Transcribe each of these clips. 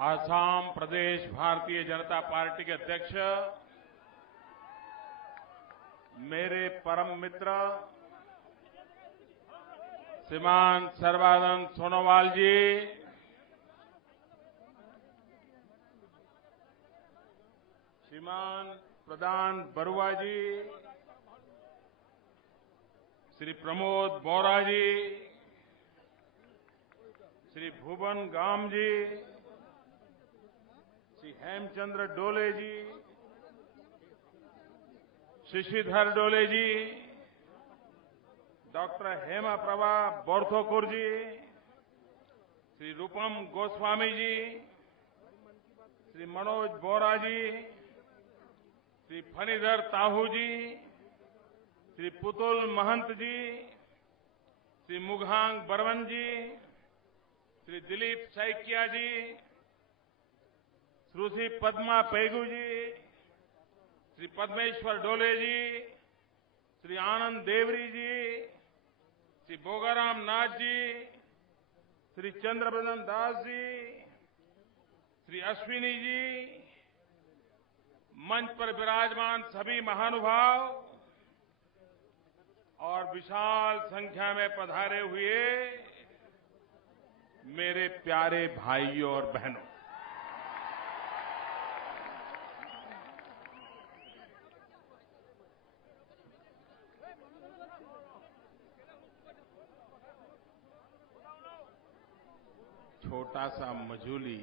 आसाम प्रदेश Bharatiya Janata party के अध्यक्ष, मेरे परम मित्र श्रीमान सर्बानंद सोनोवाल जी, श्रीमान प्रधान बरुआ जी, श्री प्रमोद बोरा जी, श्री भुवन गाम जी, श्री हेमचंद्र डोले जी, शशिधर डोले जी, डॉक्टर हेमा प्रभा बोरथोकुर जी, श्री रूपम गोस्वामी जी, श्री मनोज बोरा जी, श्री फणीधर ताहू जी, श्री पुतुल महंत जी, श्री मुघांग बरवन जी, श्री दिलीप सैकिया जी, श्री पद्मा पेगू जी, श्री पद्मेश्वर डोले जी, श्री आनंद देवरी जी, श्री बोगाराम नाथ जी, श्री चंद्रबदन दास जी, श्री अश्विनी जी, मंच पर विराजमान सभी महानुभाव और विशाल संख्या में पधारे हुए मेरे प्यारे भाइयों और बहनों, छोटा सा मजूली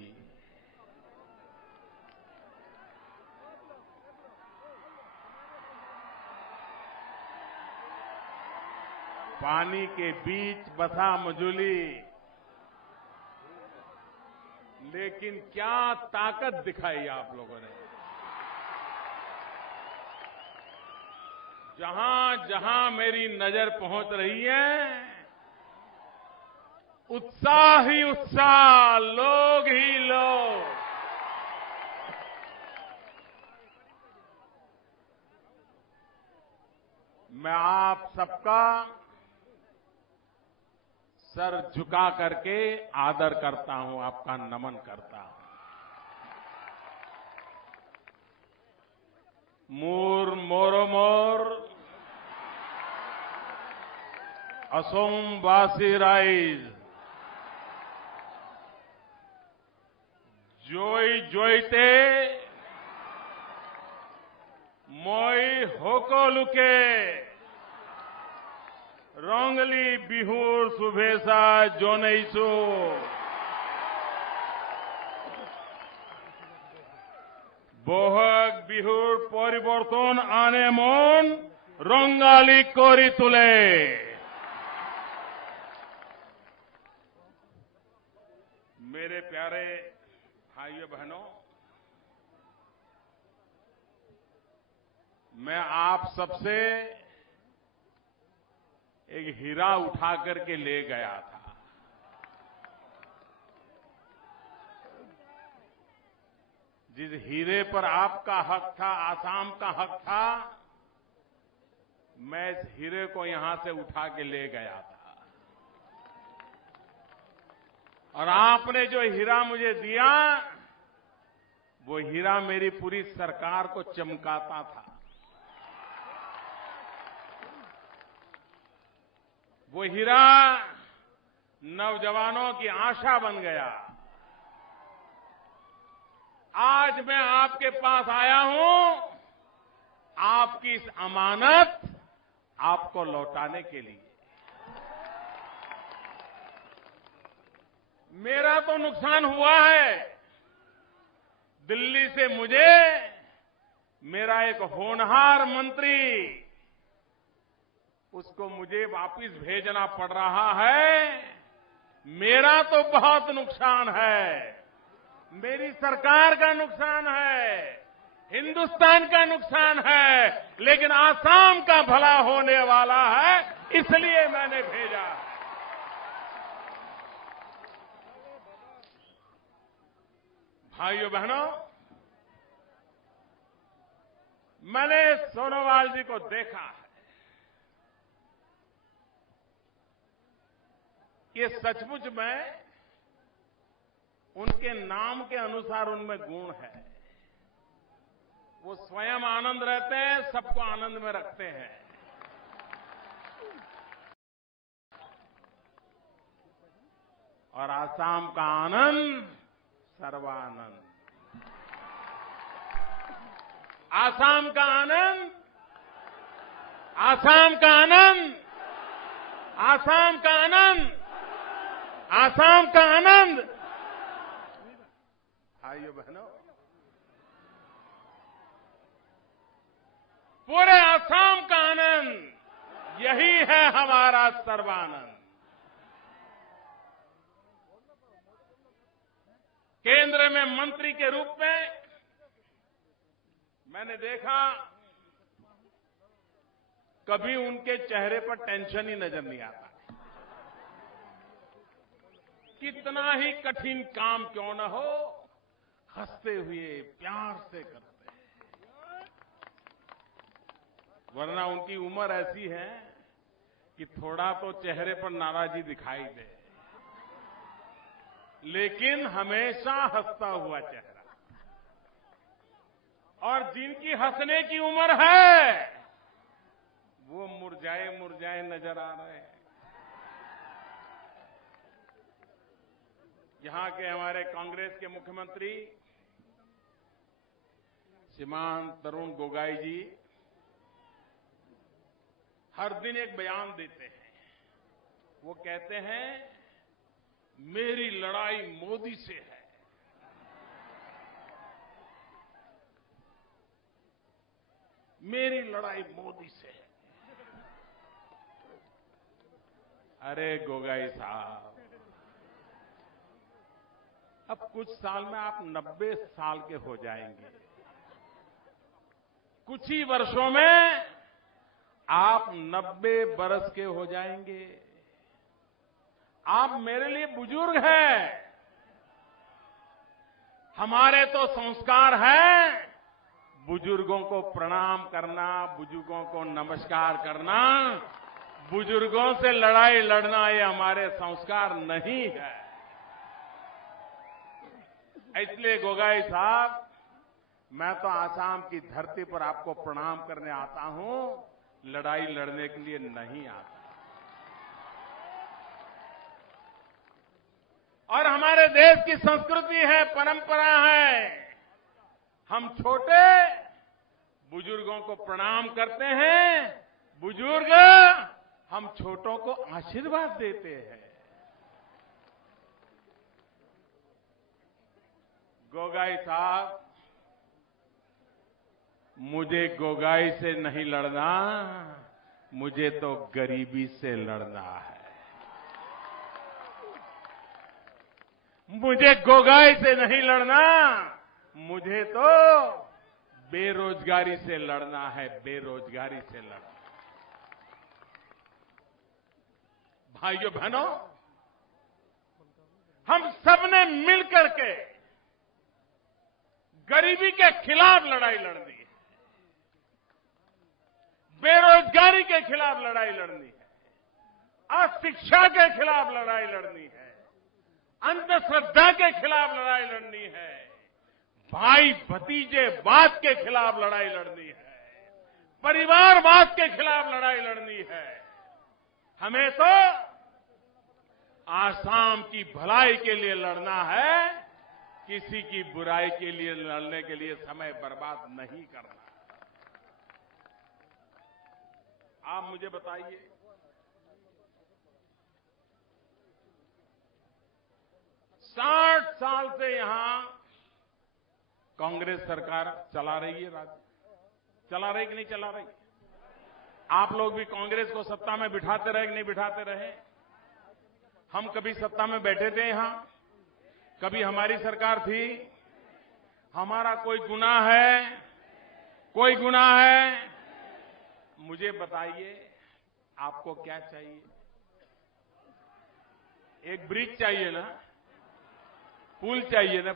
पानी के बीच बसा मजूली, लेकिन क्या ताकत दिखाई आप लोगों ने। जहां जहां मेरी नजर पहुंच रही है, उत्साह ही उत्साह, लोग ही लोग। मैं आप सबका सर झुका करके आदर करता हूं, आपका नमन करता हूं। मोर मोरो मोर, असोम वासी राइज, जोई जोईते मोई होकोलुके, रंगली बिहुर सुभेसा जोनेसु, बोहग बिहुर परिवर्तन आने मन रंगाली कोरी तुले। मेरे प्यारे भाइयों बहनों, मैं आप सबसे एक हीरा उठा करके ले गया था। जिस हीरे पर आपका हक था, आसाम का हक था, मैं इस हीरे को यहां से उठा के ले गया था। और आपने जो हीरा मुझे दिया, वो हीरा मेरी पूरी सरकार को चमकाता था। वो हीरा नौजवानों की आशा बन गया। आज मैं आपके पास आया हूं, आपकी इस अमानत आपको लौटाने के लिए। मेरा तो नुकसान हुआ है। दिल्ली से मुझे मेरा एक होनहार मंत्री, उसको मुझे वापस भेजना पड़ रहा है। मेरा तो बहुत नुकसान है, मेरी सरकार का नुकसान है, हिंदुस्तान का नुकसान है, लेकिन आसाम का भला होने वाला है, इसलिए मैंने भेजा। भाइयों बहनों, मैंने सोनोवाल जी को देखा है। ये सचमुच में उनके नाम के अनुसार उनमें गुण है। वो स्वयं आनंद रहते हैं, सबको आनंद में रखते हैं। और आसाम का आनंद सर्वानंद। आसाम का आनंद, आसाम का आनंद, आसाम का आनंद, आसाम का आनंद। भाइयों बहनों, पूरे आसाम का आनंद, यही है हमारा सर्वानंद। केंद्र में मंत्री के रूप में मैंने देखा, कभी उनके चेहरे पर टेंशन ही नजर नहीं आता। कितना ही कठिन काम क्यों न हो, हंसते हुए प्यार से करते हैं। वरना उनकी उम्र ऐसी है कि थोड़ा तो चेहरे पर नाराजगी दिखाई दे, लेकिन हमेशा हंसता हुआ चेहरा। और जिनकी हंसने की उम्र है, वो मुरझाए मुरझाए नजर आ रहे हैं। यहां के हमारे कांग्रेस के मुख्यमंत्री श्रीमान तरुण गोगोई जी हर दिन एक बयान देते हैं। वो कहते हैं, मेरी लड़ाई मोदी से है। मेरी लड़ाई मोदी से है। अरे गोगोई साहब, अब कुछ साल में आप 90 साल के हो जाएंगे। कुछ ही वर्षों में आप 90 बरस के हो जाएंगे। आप मेरे लिए बुजुर्ग हैं। हमारे तो संस्कार हैं बुजुर्गों को प्रणाम करना, बुजुर्गों को नमस्कार करना, बुजुर्गों से लड़ाई लड़ना, ये हमारे संस्कार नहीं है। इसलिए गोगोई साहब, मैं तो आसाम की धरती पर आपको प्रणाम करने आता हूं, लड़ाई लड़ने के लिए नहीं आता। और हमारे देश की संस्कृति है, परंपरा है, हम छोटे बुजुर्गों को प्रणाम करते हैं, बुजुर्ग हम छोटों को आशीर्वाद देते हैं। गोगोई साहब, मुझे गोगोई से नहीं लड़ना, मुझे तो गरीबी से लड़ना है। मुझे गोगोई से नहीं लड़ना, मुझे तो बेरोजगारी से लड़ना है, बेरोजगारी से लड़ना। भाइयों बहनों, हम सबने मिलकर के गरीबी के खिलाफ लड़ाई लड़नी है, बेरोजगारी के खिलाफ लड़ाई लड़नी है, अशिक्षा के खिलाफ लड़ाई लड़नी है, अंधश्रद्धा के खिलाफ लड़ाई लड़नी है, भाई भतीजेवाद के खिलाफ लड़ाई लड़नी है, परिवारवाद के खिलाफ लड़ाई लड़नी है। हमें तो आसाम की भलाई के लिए लड़ना है, किसी की बुराई के लिए लड़ने के लिए समय बर्बाद नहीं करना। आप मुझे बताइए, साठ साल से यहां कांग्रेस सरकार चला रही है, राज्य चला रही कि नहीं चला रही? आप लोग भी कांग्रेस को सत्ता में बिठाते रहे कि नहीं बिठाते रहे? हम कभी सत्ता में बैठे थे यहां, कभी हमारी सरकार थी, हमारा कोई गुनाह है? कोई गुनाह है? मुझे बताइए, आपको क्या चाहिए? एक ब्रिज चाहिए ना, पुल चाहिए ना।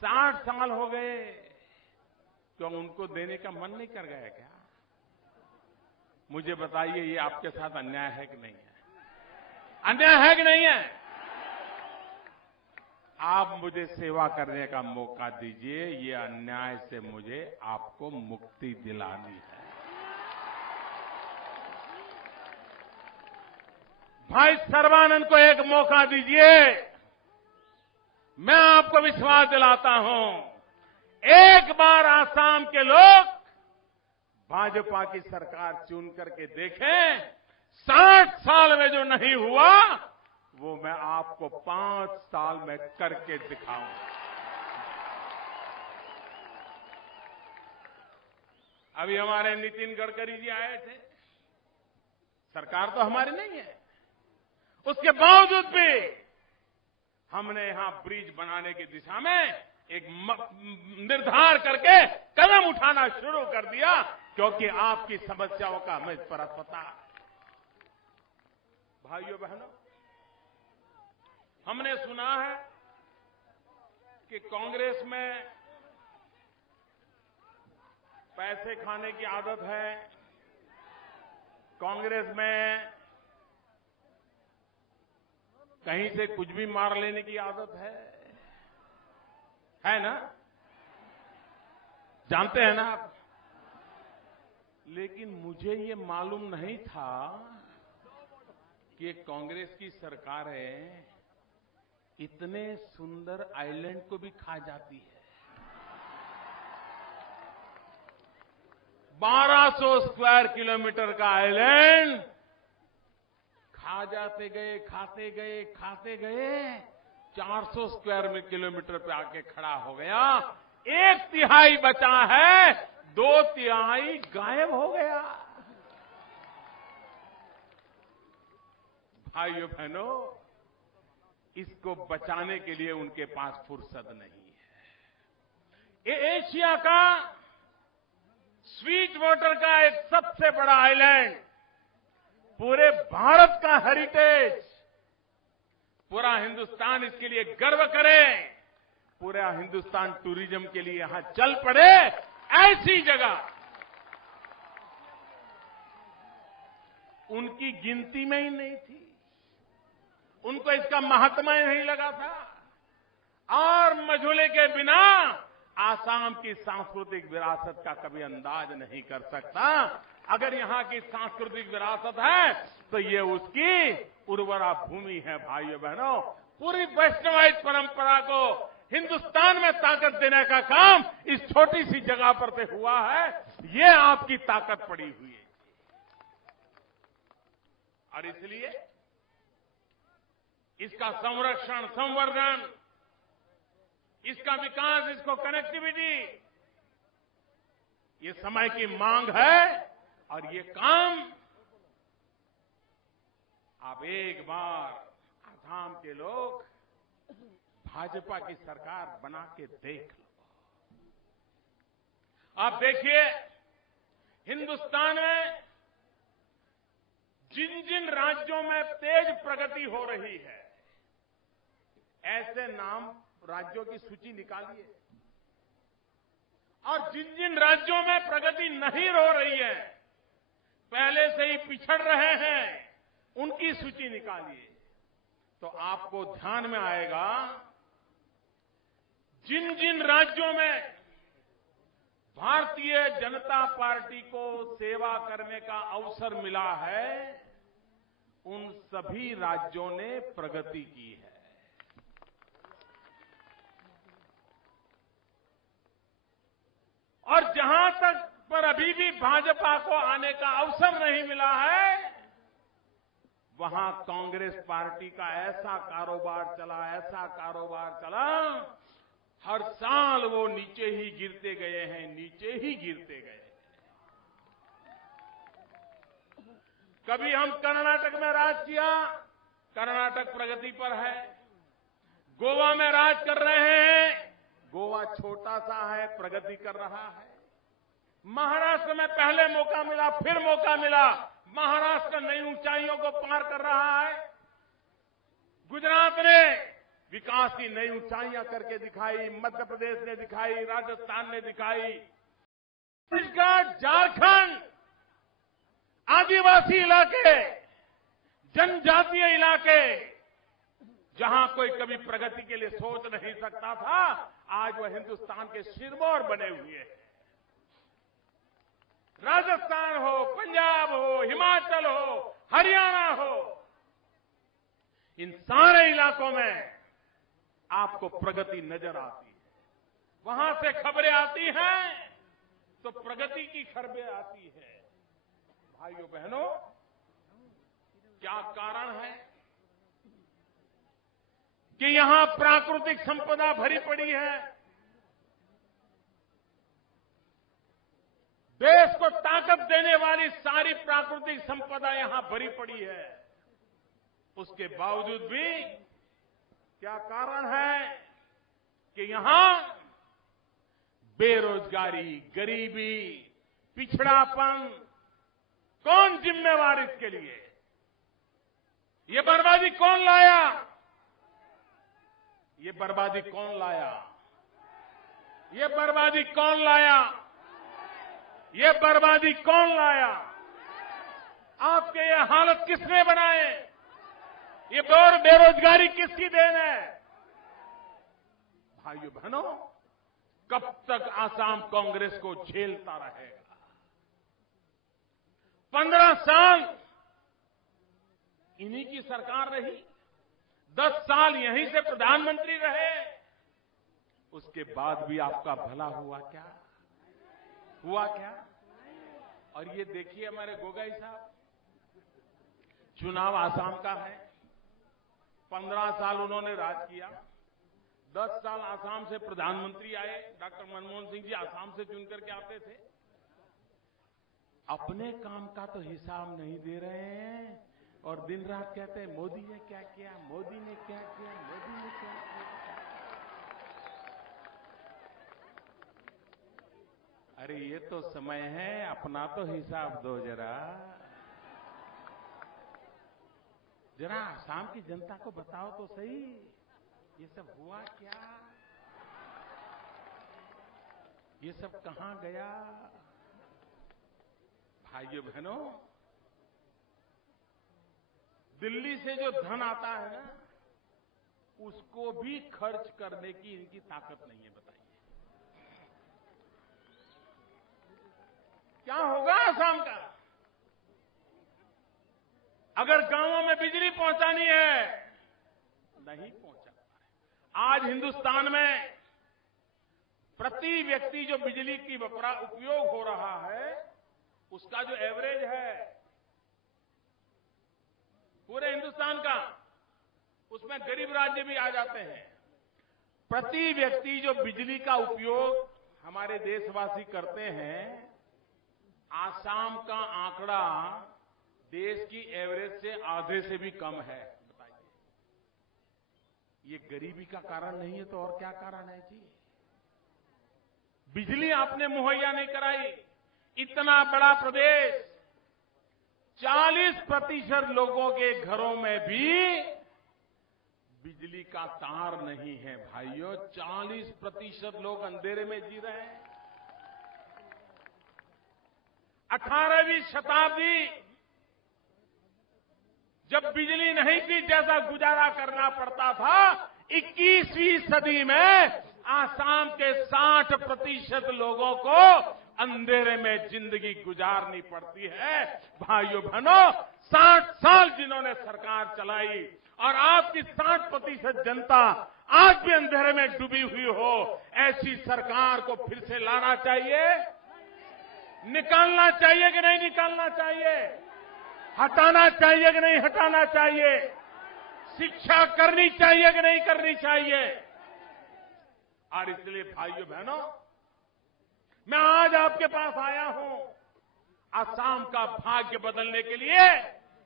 60 साल हो गए, तो उनको देने का मन नहीं कर गया क्या? मुझे बताइए, ये आपके साथ अन्याय है कि नहीं है? अन्याय है कि नहीं है? आप मुझे सेवा करने का मौका दीजिए, ये अन्याय से मुझे आपको मुक्ति दिलानी है। भाई सर्बानंद को एक मौका दीजिए। मैं आपको विश्वास दिलाता हूं, एक बार आसाम के लोग भाजपा की सरकार चुन करके देखें, 60 साल में जो नहीं हुआ वो मैं आपको 5 साल में करके दिखाऊं। अभी हमारे नितिन गडकरी जी आए थे। सरकार तो हमारी नहीं है, उसके बावजूद भी हमने यहां ब्रिज बनाने की दिशा में एक निर्धार करके कदम उठाना शुरू कर दिया, क्योंकि आपकी समस्याओं का हमें पता है। भाइयों बहनों, हमने सुना है कि कांग्रेस में पैसे खाने की आदत है, कांग्रेस में कहीं से कुछ भी मार लेने की आदत है ना? जानते हैं ना आप? लेकिन मुझे ये मालूम नहीं था कि कांग्रेस की सरकारें इतने सुंदर आइलैंड को भी खा जाती है। 1200 स्क्वायर किलोमीटर का आइलैंड खा जाते गए, खाते गए 400 स्क्वायर किलोमीटर पे आके खड़ा हो गया। 1/3 बचा है, 2/3 गायब हो गया। भाइयों बहनों, इसको बचाने के लिए उनके पास फुर्सत नहीं है। ये एशिया का स्वीट वाटर का एक सबसे बड़ा आइलैंड, पूरे भारत का हेरिटेज, पूरा हिंदुस्तान इसके लिए गर्व करे, पूरा हिंदुस्तान टूरिज्म के लिए यहां चल पड़े, ऐसी जगह उनकी गिनती में ही नहीं थी, उनको इसका महात्मा ही नहीं लगा था। और मझोले के बिना आसाम की सांस्कृतिक विरासत का कभी अंदाज नहीं कर सकता। अगर यहां की सांस्कृतिक विरासत है तो ये उसकी उर्वरा भूमि है। भाइयों बहनों, पूरी वैष्णवाइट परंपरा को हिंदुस्तान में ताकत देने का काम इस छोटी सी जगह पर से हुआ है। ये आपकी ताकत पड़ी हुई है। और इसलिए इसका संरक्षण, संवर्धन, इसका विकास, इसको कनेक्टिविटी, ये समय की मांग है। और ये काम आप एक बार आसाम के लोग भाजपा की सरकार बना के देख लो। आप देखिए, हिंदुस्तान में जिन जिन राज्यों में तेज प्रगति हो रही है, ऐसे नाम राज्यों की सूची निकालिए। और जिन जिन राज्यों में प्रगति नहीं हो रही है, पहले से ही पिछड़ रहे हैं, उनकी सूची निकालिए तो आपको ध्यान में आएगा जिन जिन राज्यों में भारतीय जनता पार्टी को सेवा करने का अवसर मिला है, उन सभी राज्यों ने प्रगति की है। और जहां तक पर अभी भी भाजपा को आने का अवसर नहीं मिला है, वहां कांग्रेस पार्टी का ऐसा कारोबार चला, हर साल वो नीचे ही गिरते गए हैं, नीचे ही गिरते गए। कभी हम कर्नाटक में राज किया, कर्नाटक प्रगति पर है। गोवा में राज कर रहे हैं, गोवा छोटा सा है, प्रगति कर रहा है। महाराष्ट्र में पहले मौका मिला, फिर मौका मिला, महाराष्ट्र नई ऊंचाइयों को पार कर रहा है। गुजरात ने विकास की नई ऊंचाइयां करके दिखाई, मध्य प्रदेश ने दिखाई, राजस्थान ने दिखाई, छत्तीसगढ़, झारखंड, आदिवासी इलाके, जनजातीय इलाके, जहां कोई कभी प्रगति के लिए सोच नहीं सकता था, आज वह हिंदुस्तान के सिरमौर बने हुए हैं। राजस्थान हो, पंजाब हो, हिमाचल हो, हरियाणा हो, इन सारे इलाकों में आपको प्रगति नजर आती है। वहां से खबरें आती हैं तो प्रगति की खबरें आती है। भाइयों बहनों, क्या कारण है कि यहां प्राकृतिक संपदा भरी पड़ी है। देश को ताकत देने वाली सारी प्राकृतिक संपदा यहां भरी पड़ी है। उसके बावजूद भी क्या कारण है कि यहां बेरोजगारी, गरीबी, पिछड़ापन, कौन जिम्मेवार इसके लिए? ये बर्बादी कौन लाया? ये बर्बादी कौन लाया? ये बर्बादी कौन लाया? ये बर्बादी कौन लाया? आपके ये हालत किसने बनाए? ये बेरोजगारी किसकी देन है? भाइयों बहनों, कब तक आसाम कांग्रेस को झेलता रहेगा? 15 साल इन्हीं की सरकार रही, 10 साल यहीं से प्रधानमंत्री रहे, उसके बाद भी आपका भला हुआ क्या? हुआ क्या? और ये देखिए हमारे गोगाई साहब, चुनाव आसाम का है, 15 साल उन्होंने राज किया, 10 साल आसाम से प्रधानमंत्री आए। डॉक्टर मनमोहन सिंह जी आसाम से चुन करके आते थे। अपने काम का तो हिसाब नहीं दे रहे हैं और दिन रात कहते हैं मोदी ने क्या किया, मोदी ने क्या किया, मोदी ने क्या किया। अरे ये तो समय है, अपना तो हिसाब दो जरा। जरा आसाम की जनता को बताओ तो सही, ये सब हुआ क्या? ये सब कहां गया? भाइयों बहनों, दिल्ली से जो धन आता है ना, उसको भी खर्च करने की इनकी ताकत नहीं है। बताइए क्या होगा आसाम का? अगर गांवों में बिजली पहुंचानी है, नहीं पहुंचा पा रहे। आज हिंदुस्तान में प्रति व्यक्ति जो बिजली की उपयोग हो रहा है, उसका जो एवरेज है पूरे हिंदुस्तान का, उसमें गरीब राज्य भी आ जाते हैं। प्रति व्यक्ति जो बिजली का उपयोग हमारे देशवासी करते हैं, आसाम का आंकड़ा देश की एवरेज से आधे से भी कम है। बताइए, ये गरीबी का कारण नहीं है तो और क्या कारण है जी? बिजली आपने मुहैया नहीं कराई। इतना बड़ा प्रदेश, 40% लोगों के घरों में भी बिजली का तार नहीं है। भाइयों, 40% लोग अंधेरे में जी रहे हैं। 18वीं शताब्दी जब बिजली नहीं थी, जैसा गुजारा करना पड़ता था, 21वीं सदी में आसाम के 60% लोगों को अंधेरे में जिंदगी गुजारनी पड़ती है। भाइयों बहनों, 60 साल जिन्होंने सरकार चलाई और आपकी 60% जनता आज भी अंधेरे में डूबी हुई हो, ऐसी सरकार को फिर से लाना चाहिए, निकालना चाहिए कि नहीं निकालना चाहिए, हटाना चाहिए कि नहीं हटाना चाहिए, शिक्षा करनी चाहिए कि नहीं करनी चाहिए। और इसलिए भाइयों बहनों, मैं आज आपके पास आया हूं। असम का भाग्य बदलने के लिए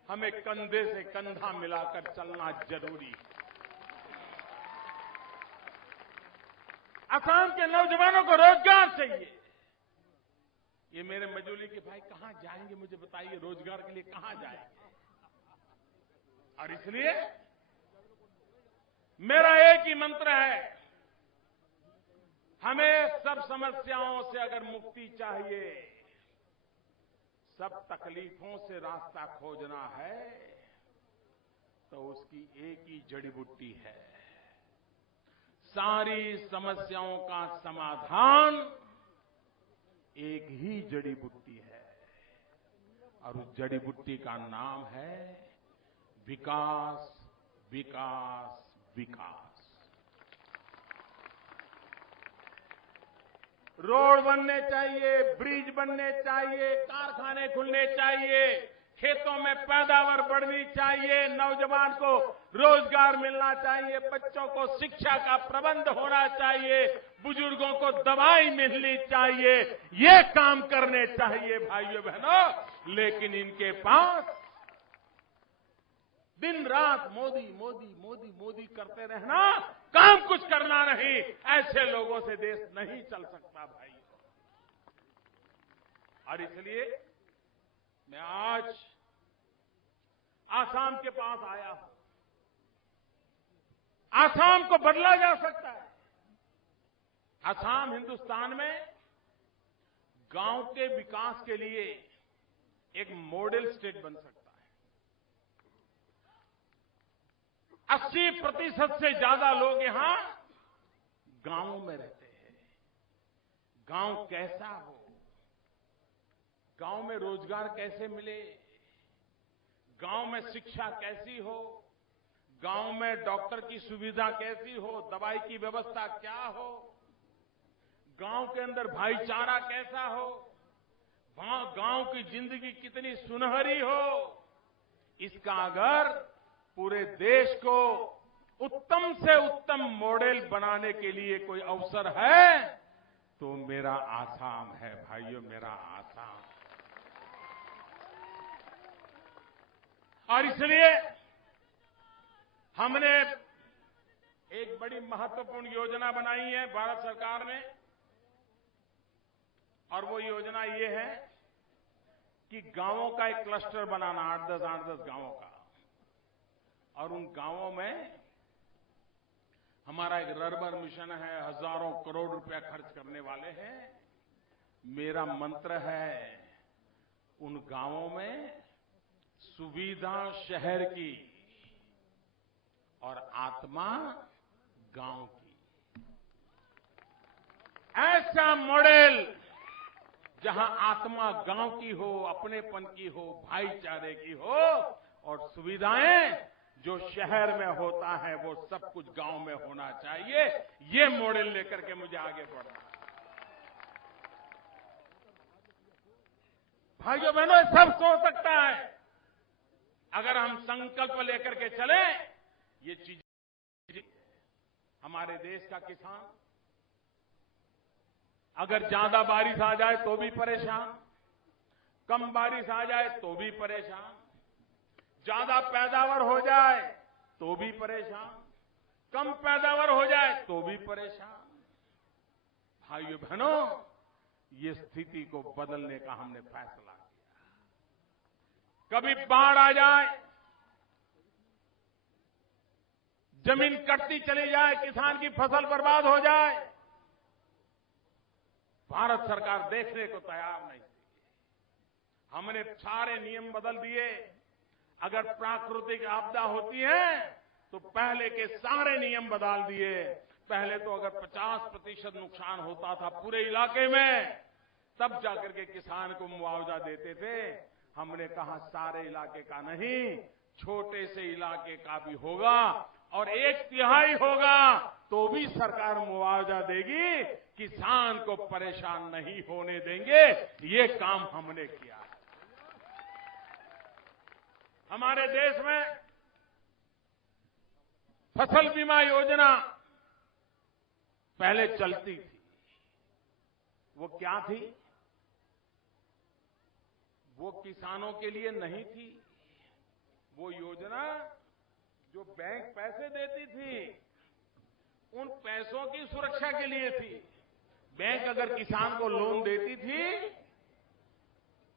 हमें कंधे से कंधा मिलाकर चलना जरूरी है। असम के नौजवानों को रोजगार चाहिए। ये मेरे मजूली के भाई कहां जाएंगे, मुझे बताइए, रोजगार के लिए कहां जाएंगे? और इसलिए मेरा एक ही मंत्र है, हमें सब समस्याओं से अगर मुक्ति चाहिए, सब तकलीफों से रास्ता खोजना है, तो उसकी एक ही जड़ी बूटी है। सारी समस्याओं का समाधान एक ही जड़ी बूटी है और उस जड़ी बूटी का नाम है विकास, विकास, विकास। रोड बनने चाहिए, ब्रिज बनने चाहिए, कारखाने खुलने चाहिए, खेतों में पैदावार बढ़नी चाहिए, नौजवान को रोजगार मिलना चाहिए, बच्चों को शिक्षा का प्रबंध होना चाहिए, बुजुर्गों को दवाई मिलनी चाहिए। ये काम करने चाहिए भाइयों बहनों। लेकिन इनके पास दिन रात मोदी मोदी मोदी मोदी करते रहना, काम कुछ करना नहीं, ऐसे लोगों से देश नहीं चल सकता भाई। और इसलिए मैं आज आसाम के पास आया हूं। आसाम को बदला जा सकता है। आसाम हिंदुस्तान में गांव के विकास के लिए एक मॉडल स्टेट बन सकता है। 80% से ज्यादा लोग यहां गांवों में रहते हैं। गांव कैसा हो, गांव में रोजगार कैसे मिले, गांव में शिक्षा कैसी हो, गांव में डॉक्टर की सुविधा कैसी हो, दवाई की व्यवस्था क्या हो, गांव के अंदर भाईचारा कैसा हो, गांव की जिंदगी कितनी सुनहरी हो, इसका अगर पूरे देश को उत्तम से उत्तम मॉडल बनाने के लिए कोई अवसर है तो मेरा आसाम है भाइयों, मेरा आसाम। और इसलिए हमने एक बड़ी महत्वपूर्ण योजना बनाई है भारत सरकार ने, और वो योजना ये है कि गांवों का एक क्लस्टर बनाना, 8-10 गांवों का, और उन गांवों में हमारा एक रर्बन मिशन है, हजारों करोड़ रुपया खर्च करने वाले हैं। मेरा मंत्र है उन गांवों में सुविधा शहर की और आत्मा गांव की। ऐसा मॉडल जहां आत्मा गांव की हो, अपनेपन की हो, भाईचारे की हो, और सुविधाएं जो शहर में होता है वो सब कुछ गांव में होना चाहिए। ये मॉडल लेकर के मुझे आगे बढ़ना है। भाइयों बहनों, सब सोच सकता है अगर हम संकल्प लेकर के चले। ये चीज हमारे देश का किसान अगर ज्यादा बारिश आ जाए तो भी परेशान, कम बारिश आ जाए तो भी परेशान, ज्यादा पैदावार हो जाए तो भी परेशान, कम पैदावार हो जाए तो भी परेशान। भाइयों बहनों, ये स्थिति को बदलने का हमने फैसला किया। कभी बाढ़ आ जाए, जमीन कटती चली जाए, किसान की फसल बर्बाद हो जाए, भारत सरकार देखने को तैयार नहीं थी। हमने सारे नियम बदल दिए। अगर प्राकृतिक आपदा होती है तो पहले के सारे नियम बदल दिए। पहले तो अगर 50% नुकसान होता था पूरे इलाके में, तब जाकर के किसान को मुआवजा देते थे। हमने कहा सारे इलाके का नहीं, छोटे से इलाके का भी होगा, और 1/3 होगा तो भी सरकार मुआवजा देगी, किसान को परेशान नहीं होने देंगे। ये काम हमने किया है। हमारे देश में फसल बीमा योजना पहले चलती थी। वो क्या थी? वो किसानों के लिए नहीं थी। वो योजना जो बैंक पैसे देती थी, उन पैसों की सुरक्षा के लिए थी। बैंक अगर किसान को लोन देती थी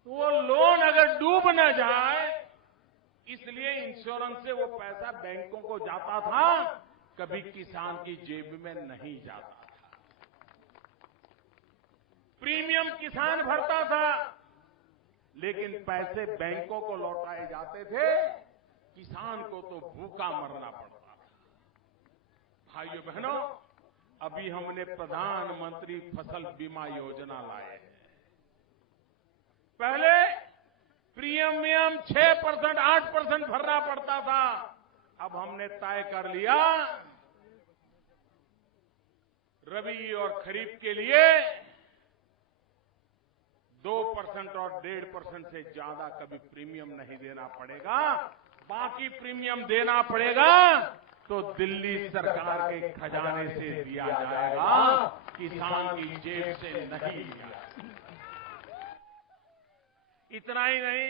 तो वो लोन अगर डूब न जाए, इसलिए इंश्योरेंस से वो पैसा बैंकों को जाता था, कभी किसान की जेब में नहीं जाता था। प्रीमियम किसान भरता था, लेकिन पैसे बैंकों को लौटाए जाते थे। किसान को तो भूखा मरना पड़ता था। भाइयों बहनों, अभी हमने प्रधानमंत्री फसल बीमा योजना लाए हैं। पहले प्रीमियम 6%, 8% भरना पड़ता था। अब हमने तय कर लिया रबी और खरीफ के लिए 2% और 1.5% से ज्यादा कभी प्रीमियम नहीं देना पड़ेगा। बाकी प्रीमियम देना पड़ेगा तो दिल्ली सरकार के खजाने से दिया जाएगा, किसान की जेब से नहीं दिया जाएगा। इतना ही नहीं,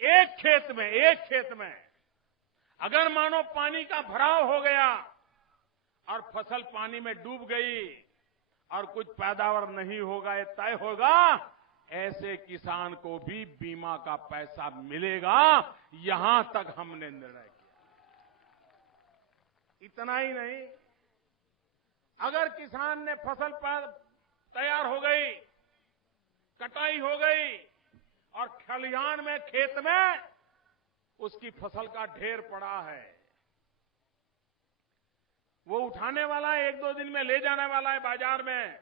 एक खेत में अगर मानो पानी का भराव हो गया और फसल पानी में डूब गई और कुछ पैदावार नहीं होगा, ये तय होगा, ऐसे किसान को भी बीमा का पैसा मिलेगा। यहां तक हमने निर्णय किया। इतना ही नहीं, अगर किसान ने फसल तैयार हो गई, कटाई हो गई और खलिहान में, खेत में उसकी फसल का ढेर पड़ा है, वो उठाने वाला है, 1-2 दिन में ले जाने वाला है बाजार में,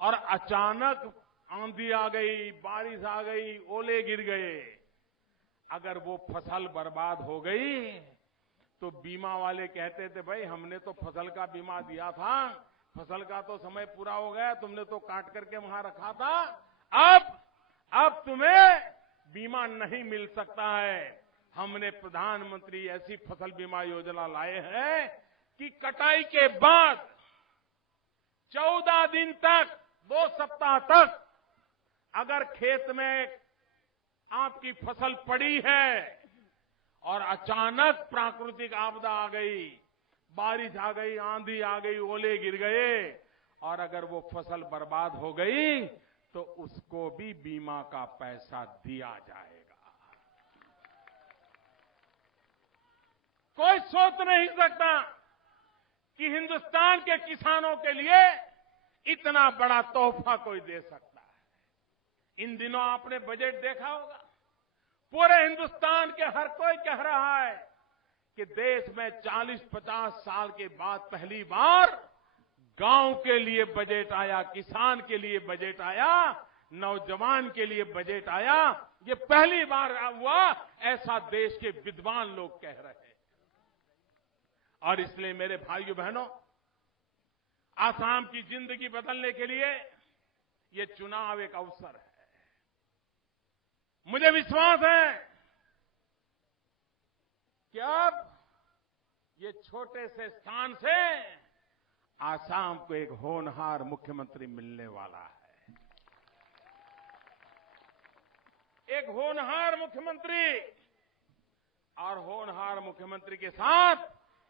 और अचानक आंधी आ गई, बारिश आ गई, ओले गिर गए, अगर वो फसल बर्बाद हो गई तो बीमा वाले कहते थे, भाई हमने तो फसल का बीमा दिया था, फसल का तो समय पूरा हो गया, तुमने तो काट करके वहां रखा था, अब तुम्हें बीमा नहीं मिल सकता है। हमने प्रधानमंत्री ऐसी फसल बीमा योजना लाए हैं कि कटाई के बाद 14 दिन तक, 2 सप्ताह तक अगर खेत में आपकी फसल पड़ी है और अचानक प्राकृतिक आपदा आ गई, बारिश आ गई, आंधी आ गई, ओले गिर गए और अगर वो फसल बर्बाद हो गई तो उसको भी बीमा का पैसा दिया जाएगा। कोई सोच नहीं सकता कि हिंदुस्तान के किसानों के लिए इतना बड़ा तोहफा कोई दे सकता है। इन दिनों आपने बजट देखा होगा, पूरे हिंदुस्तान के हर कोई कह रहा है कि देश में 40-50 साल के बाद पहली बार गांव के लिए बजट आया, किसान के लिए बजट आया, नौजवान के लिए बजट आया। ये पहली बार हुआ, ऐसा देश के विद्वान लोग कह रहे हैं। और इसलिए मेरे भाइयों बहनों, आसाम की जिंदगी बदलने के लिए ये चुनाव एक अवसर है। मुझे विश्वास है कि अब ये छोटे से स्थान से आसाम को एक होनहार मुख्यमंत्री मिलने वाला है। एक होनहार मुख्यमंत्री, और होनहार मुख्यमंत्री के साथ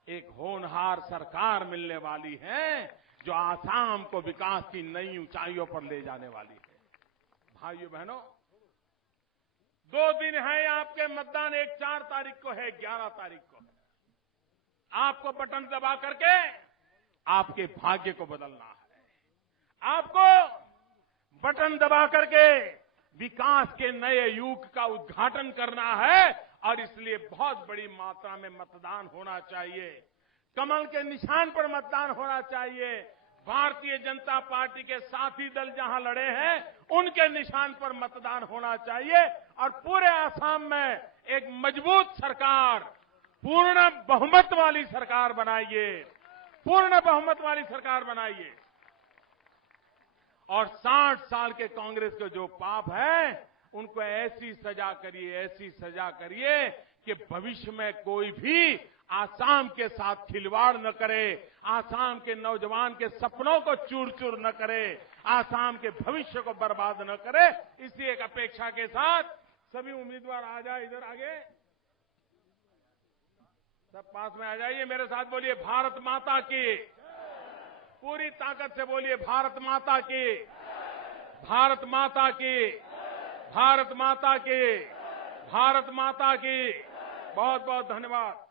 एक होनहार सरकार मिलने वाली है जो आसाम को विकास की नई ऊंचाइयों पर ले जाने वाली है। भाइयों बहनों, 2 दिन है आपके मतदान, एक 4 तारीख को है, 11 तारीख को है। आपको बटन दबा करके आपके भाग्य को बदलना है। आपको बटन दबा करके विकास के नए युग का उद्घाटन करना है और इसलिए बहुत बड़ी मात्रा में मतदान होना चाहिए। कमल के निशान पर मतदान होना चाहिए। भारतीय जनता पार्टी के साथी दल जहां लड़े हैं उनके निशान पर मतदान होना चाहिए और पूरे आसाम में एक मजबूत सरकार, पूर्ण बहुमत वाली सरकार बनाइए, पूर्ण बहुमत वाली सरकार बनाइए। और 60 साल के कांग्रेस के जो पाप है उनको ऐसी सजा करिए, ऐसी सजा करिए कि भविष्य में कोई भी आसाम के साथ खिलवाड़ न करे, आसाम के नौजवान के सपनों को चूर-चूर न करे, आसाम के भविष्य को बर्बाद न करे। इसी एक अपेक्षा के साथ सभी उम्मीदवार आ जाए, इधर आगे सब पास में आ जाइए। मेरे साथ बोलिए भारत माता की, पूरी ताकत से बोलिए भारत माता की, भारत माता की, भारत माता की, भारत माता की। बहुत बहुत धन्यवाद।